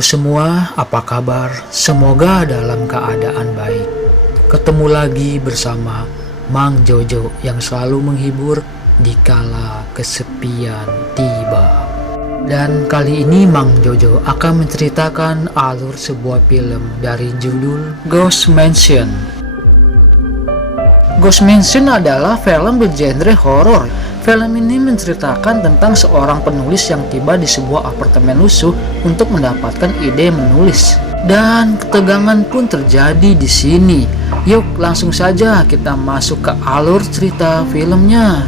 Halo semua, apa kabar? Semoga dalam keadaan baik. Ketemu lagi bersama Mang Jojo yang selalu menghibur di kala kesepian tiba. Dan kali ini Mang Jojo akan menceritakan alur sebuah film dari judul Ghost Mansion. Ghost Mansion adalah film bergenre horor. Film ini menceritakan tentang seorang penulis yang tiba di sebuah apartemen lusuh untuk mendapatkan ide menulis. Dan ketegangan pun terjadi di sini. Yuk langsung saja kita masuk ke alur cerita filmnya.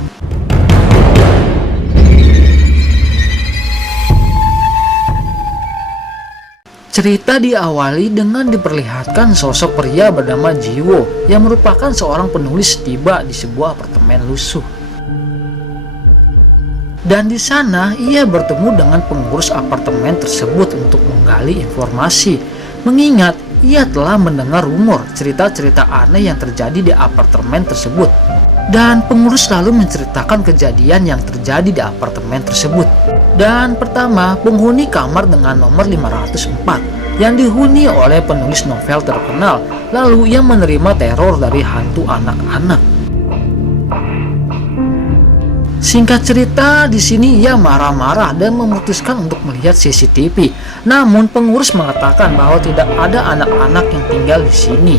Cerita diawali dengan diperlihatkan sosok pria bernama Jiwo yang merupakan seorang penulis tiba di sebuah apartemen lusuh. Dan di sana ia bertemu dengan pengurus apartemen tersebut untuk menggali informasi. Mengingat ia telah mendengar rumor cerita-cerita aneh yang terjadi di apartemen tersebut. Dan pengurus lalu menceritakan kejadian yang terjadi di apartemen tersebut. Dan pertama, penghuni kamar dengan nomor 504 yang dihuni oleh penulis novel terkenal, lalu ia menerima teror dari hantu anak-anak. Singkat cerita, di sini ia marah-marah dan memutuskan untuk melihat CCTV. Namun pengurus mengatakan bahwa tidak ada anak-anak yang tinggal di sini.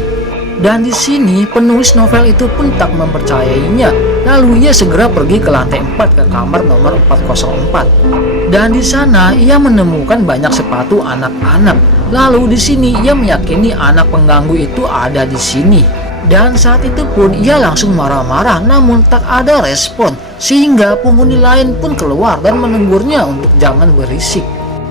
Dan di sini penulis novel itu pun tak mempercayainya. Lalu ia segera pergi ke lantai 4 ke kamar nomor 404. Dan di sana ia menemukan banyak sepatu anak-anak. Lalu di sini ia meyakini anak pengganggu itu ada di sini. Dan saat itu pun ia langsung marah-marah, namun tak ada respon, sehingga penghuni lain pun keluar dan menegurnya untuk jangan berisik.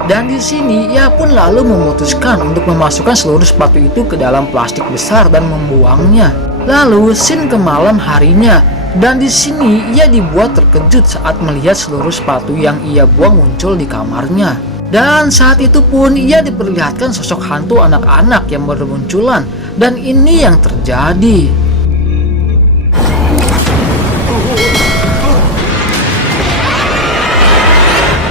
Dan di sini ia pun lalu memutuskan untuk memasukkan seluruh sepatu itu ke dalam plastik besar dan membuangnya. Lalu scene ke malam harinya, dan di sini ia dibuat terkejut saat melihat seluruh sepatu yang ia buang muncul di kamarnya. Dan saat itu pun ia diperlihatkan sosok hantu anak-anak yang bermunculan. Dan ini yang terjadi.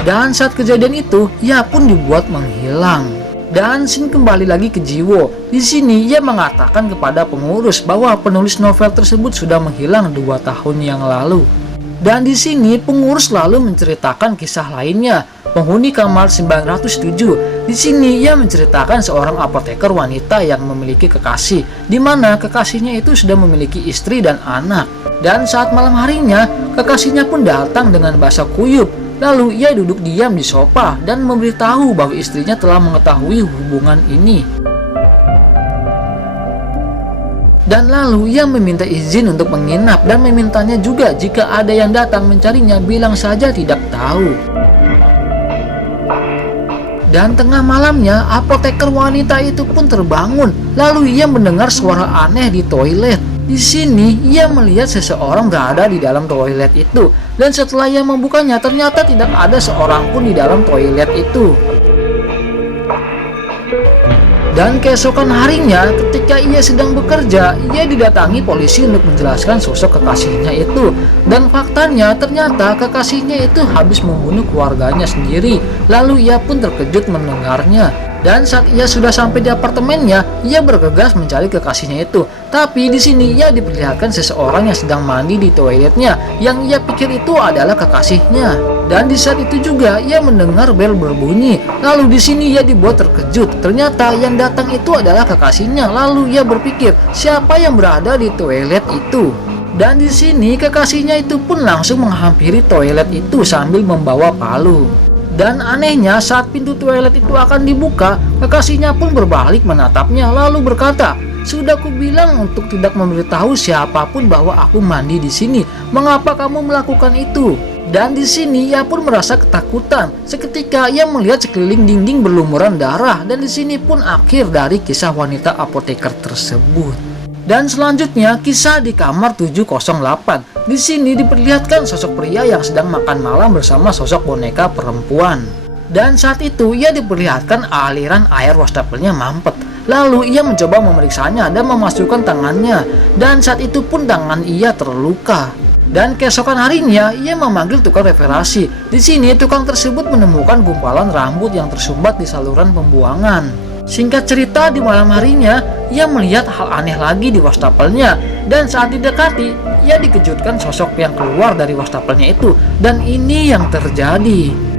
Dan saat kejadian itu, ia pun dibuat menghilang. Dan scene kembali lagi ke Jiwo. Di sini ia mengatakan kepada pengurus bahwa penulis novel tersebut sudah menghilang 2 tahun yang lalu. Dan di sini pengurus lalu menceritakan kisah lainnya. Penghuni kamar 907. Di sini ia menceritakan seorang apoteker wanita yang memiliki kekasih, di mana kekasihnya itu sudah memiliki istri dan anak. Dan saat malam harinya, kekasihnya pun datang dengan bahasa kuyup. Lalu ia duduk diam di sofa dan memberitahu bahwa istrinya telah mengetahui hubungan ini. Dan lalu ia meminta izin untuk menginap dan memintanya juga jika ada yang datang mencarinya bilang saja tidak tahu. Dan tengah malamnya, apoteker wanita itu pun terbangun. Lalu ia mendengar suara aneh di toilet. Di sini, ia melihat seseorang berada di dalam toilet itu. Dan setelah ia membukanya, ternyata tidak ada seorang pun di dalam toilet itu. Dan keesokan harinya, ketika ia sedang bekerja, ia didatangi polisi untuk menjelaskan sosok kekasihnya itu. Dan faktanya, ternyata kekasihnya itu habis membunuh keluarganya sendiri. Lalu ia pun terkejut mendengarnya. Dan saat ia sudah sampai di apartemennya, ia bergegas mencari kekasihnya itu. Tapi di sini ia diperlihatkan seseorang yang sedang mandi di toiletnya, yang ia pikir itu adalah kekasihnya. Dan di saat itu juga ia mendengar bel berbunyi. Lalu di sini ia dibuat terkejut. Ternyata yang datang itu adalah kekasihnya. Lalu ia berpikir, siapa yang berada di toilet itu? Dan di sini kekasihnya itu pun langsung menghampiri toilet itu sambil membawa palu. Dan anehnya saat pintu toilet itu akan dibuka, kekasihnya pun berbalik menatapnya lalu berkata, "Sudah kubilang untuk tidak memberitahu siapapun bahwa aku mandi di sini. Mengapa kamu melakukan itu?" Dan di sini ia pun merasa ketakutan. Seketika ia melihat sekeliling dinding berlumuran darah, dan di sini pun akhir dari kisah wanita apoteker tersebut. Dan selanjutnya kisah di kamar 708. Di sini diperlihatkan sosok pria yang sedang makan malam bersama sosok boneka perempuan. Dan saat itu ia diperlihatkan aliran air wastafelnya mampet. Lalu ia mencoba memeriksanya dan memasukkan tangannya. Dan saat itu pun tangan ia terluka. Dan keesokan harinya, ia memanggil tukang reparasi. Di sini, tukang tersebut menemukan gumpalan rambut yang tersumbat di saluran pembuangan. Singkat cerita, di malam harinya, ia melihat hal aneh lagi di wastafelnya. Dan saat didekati, ia dikejutkan sosok yang keluar dari wastafelnya itu. Dan ini yang terjadi.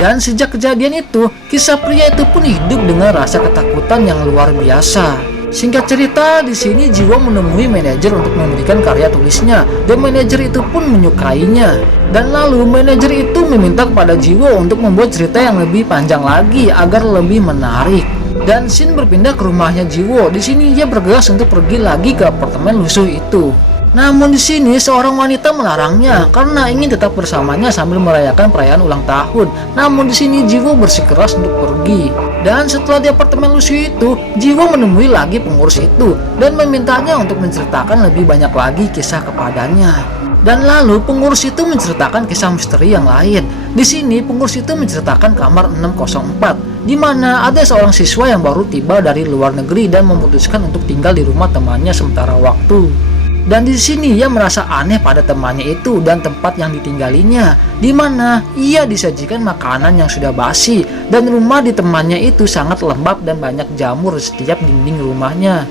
Dan sejak kejadian itu, kisah pria itu pun hidup dengan rasa ketakutan yang luar biasa. Singkat cerita, di sini Jiwo menemui manajer untuk memberikan karya tulisnya, dan manajer itu pun menyukainya. Dan lalu manajer itu meminta kepada Jiwo untuk membuat cerita yang lebih panjang lagi agar lebih menarik. Dan Shin berpindah ke rumahnya Jiwo. Di sini ia bergegas untuk pergi lagi ke apartemen lusuh itu. Namun di sini seorang wanita melarangnya karena ingin tetap bersamanya sambil merayakan perayaan ulang tahun. Namun di sini Jiwo bersikeras untuk pergi. Dan setelah di apartemen lusuh itu, Jiwo menemui lagi pengurus itu dan memintanya untuk menceritakan lebih banyak lagi kisah kepadanya. Dan lalu pengurus itu menceritakan kisah misteri yang lain. Di sini pengurus itu menceritakan kamar 604, di mana ada seorang siswa yang baru tiba dari luar negeri dan memutuskan untuk tinggal di rumah temannya sementara waktu. Dan di sini ia merasa aneh pada temannya itu dan tempat yang ditinggalinya, di mana ia disajikan makanan yang sudah basi dan rumah di temannya itu sangat lembab dan banyak jamur di setiap dinding rumahnya.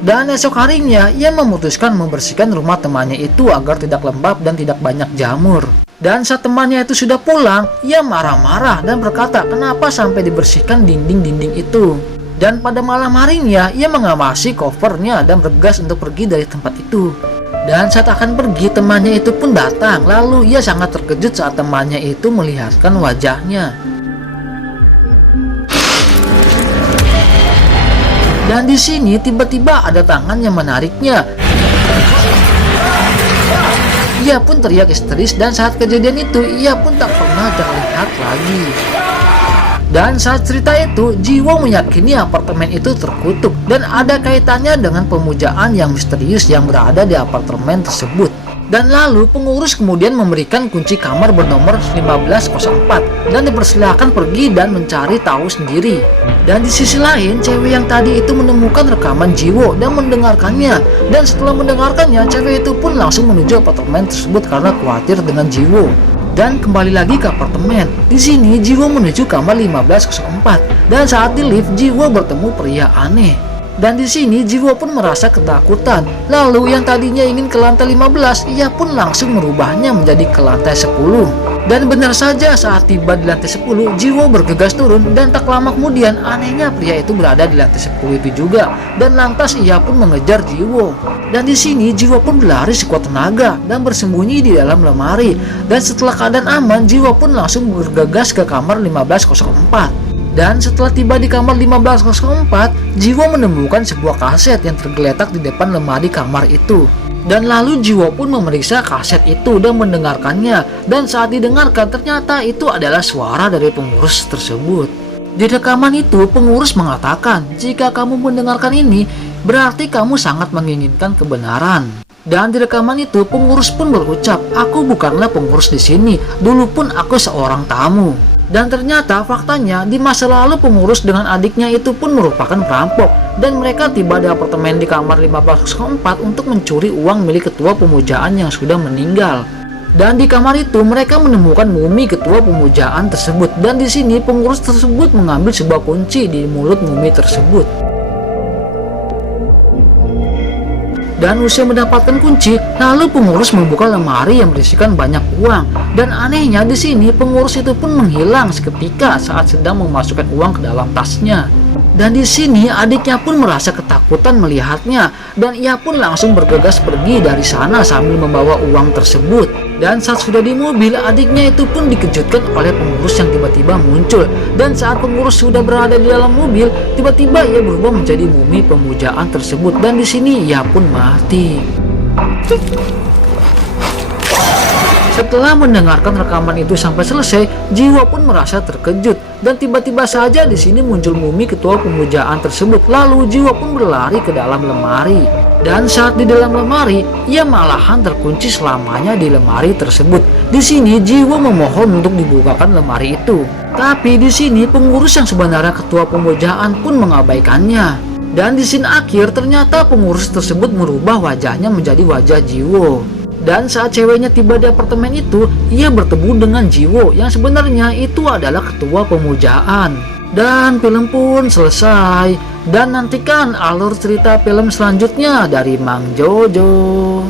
Dan esok harinya ia memutuskan membersihkan rumah temannya itu agar tidak lembab dan tidak banyak jamur. Dan saat temannya itu sudah pulang, ia marah-marah dan berkata kenapa sampai dibersihkan dinding-dinding itu. Dan pada malam harinya, ia mengamasi kopernya dan bergegas untuk pergi dari tempat itu. Dan saat akan pergi, temannya itu pun datang. Lalu ia sangat terkejut saat temannya itu melihatkan wajahnya. Dan di sini tiba-tiba ada tangan yang menariknya. Ia pun teriak histeris dan saat kejadian itu, ia pun tak pernah terlihat lagi. Dan saat cerita itu, Jiwo meyakini apartemen itu terkutuk dan ada kaitannya dengan pemujaan yang misterius yang berada di apartemen tersebut. Dan lalu pengurus kemudian memberikan kunci kamar bernomor 1504 dan dipersilakan pergi dan mencari tahu sendiri. Dan di sisi lain, cewek yang tadi itu menemukan rekaman Jiwo dan mendengarkannya. Dan setelah mendengarkannya, cewek itu pun langsung menuju apartemen tersebut karena khawatir dengan Jiwo. Dan kembali lagi ke apartemen. Di sini Jiwo menuju kamar 1504 dan saat di lift Jiwo bertemu pria aneh. Dan di sini Jiwo pun merasa ketakutan. Lalu yang tadinya ingin ke lantai 15, ia pun langsung merubahnya menjadi ke lantai 10. Dan benar saja saat tiba di lantai 10, Jiwo bergegas turun dan tak lama kemudian anehnya pria itu berada di lantai 10 itu juga. Dan lantas ia pun mengejar Jiwo. Dan di sini Jiwo pun berlari sekuat tenaga dan bersembunyi di dalam lemari. Dan setelah keadaan aman, Jiwo pun langsung bergegas ke kamar 1504. Dan setelah tiba di kamar 1504, Jiwo menemukan sebuah kaset yang tergeletak di depan lemari kamar itu. Dan lalu Jiwo pun memeriksa kaset itu dan mendengarkannya. Dan saat didengarkan ternyata itu adalah suara dari pengurus tersebut. Di rekaman itu pengurus mengatakan, jika kamu mendengarkan ini, berarti kamu sangat menginginkan kebenaran. Dan di rekaman itu pengurus pun berucap, aku bukanlah pengurus di sini, dulu pun aku seorang tamu. Dan ternyata faktanya di masa lalu pengurus dengan adiknya itu pun merupakan perampok. Dan mereka tiba di apartemen di kamar 1504 untuk mencuri uang milik ketua pemujaan yang sudah meninggal. Dan di kamar itu mereka menemukan mumi ketua pemujaan tersebut. Dan di sini pengurus tersebut mengambil sebuah kunci di mulut mumi tersebut. Dan usai mendapatkan kunci, lalu pengurus membuka lemari yang berisikan banyak uang. Dan anehnya di sini pengurus itu pun menghilang seketika saat sedang memasukkan uang ke dalam tasnya. Dan di sini adiknya pun merasa ketakutan melihatnya dan ia pun langsung bergegas pergi dari sana sambil membawa uang tersebut. Dan saat sudah di mobil, adiknya itu pun dikejutkan oleh pengurus yang tiba-tiba muncul. Dan saat pengurus sudah berada di dalam mobil, tiba-tiba ia berubah menjadi mumi pemujaan tersebut dan di sini ia pun mati. Setelah mendengarkan rekaman itu sampai selesai, Jiwo pun merasa terkejut dan tiba-tiba saja di sini muncul mumi ketua pemujaan tersebut. Lalu Jiwo pun berlari ke dalam lemari. Dan saat di dalam lemari, ia malahan terkunci selamanya di lemari tersebut. Di sini Jiwo memohon untuk dibukakan lemari itu. Tapi di sini pengurus yang sebenarnya ketua pemujaan pun mengabaikannya. Dan di scene akhir ternyata pengurus tersebut merubah wajahnya menjadi wajah Jiwo. Dan saat ceweknya tiba di apartemen itu, ia bertemu dengan Jiwo yang sebenarnya itu adalah ketua pemujaan. Dan film pun selesai. Dan nantikan alur cerita film selanjutnya dari Mang Jojo.